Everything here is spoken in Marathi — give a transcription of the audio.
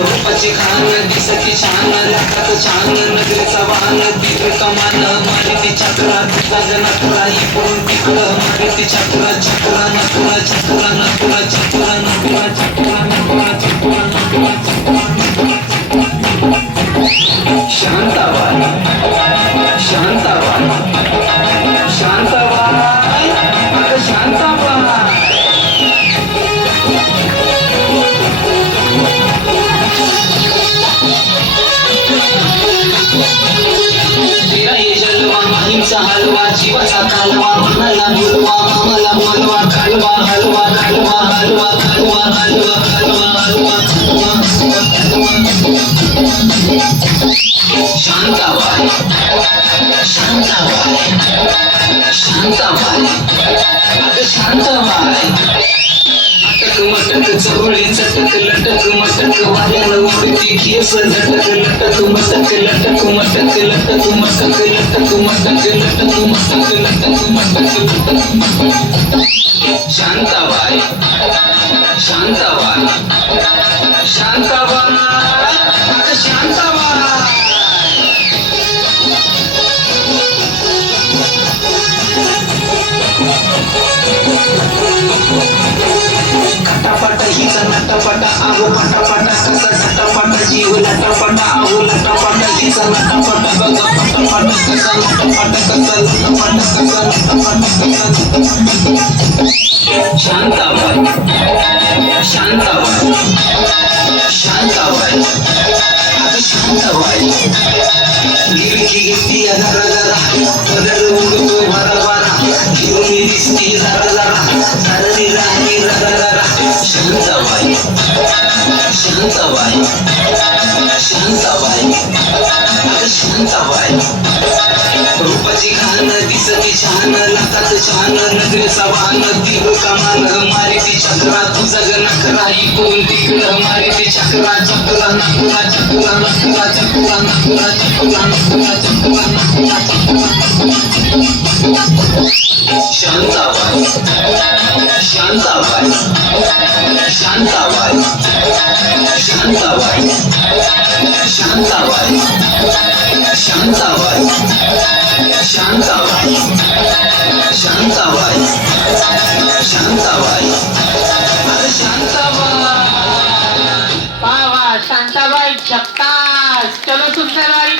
रूपाची खान दिसती छान लाखात छान नगरीचा वाहन तीव्र कमान मारुती चक्रा तुझा नकरा इकडून तिकडं मारुती चक्रा चक्रा नकरा चक्रा नकरा चक्रा नकरा चक्रा नकरा चक्रा नकरा शांताबाई शांताबाई शांताबाई अगं शांताबाई माहीचा हलवा जीवाचा कालवा मनाला बोलवा मामाला बोलवा कालवा हलवा कालवा हलवा कालवा हलवा कालवा हलवा शांताबाई शांताबाई शांताबाई अगं शांताबाई अटक मटक चवळी चटक लटक मटक वाऱ्याला उडती केस झटक लटक मटक लटक मटक लटक मटक लटक मटक लटक मटक लटक मटक शांताबाई शांताबाई शांताबाई अगं शांताबाई खटापट हिचा नटापटा आहो पटापटा कसा झटापट जीव लटापटा आहो लटापट हिचा नटापट बघा पटापट कसा लटापट कसा लटापट कसा लटापट कसा शांताबाई शांताबाई शांताबाई अगं शांताबाई गिरकी घेतली जरा जरा पदर उडतोय भरा भरा घेऊन दिसती जरा जरा धरणी राहणी जरा जरा शांताबाई शांताबाई शांताबाई अगं शांताबाई रूपाची खान दिसती छान लाखात छान नगरीचा वाहन तीव्र कमान मारुती चक्रा तुझा नखरा इकडून तिकडं मारुती चक्रा चक्रा नकरा चक्रा नकरा चक्रा नकरा चक्रा नकरा चक्रा नकरा शांताबाई शांताबाई शांताबाई शांताबाई शांताबाई शांताबाई शांताबाई शांताबाई शांताबाई अरे शांताबाई वाह वाह शांताबाई झक्कास चलो सुंदरवाडी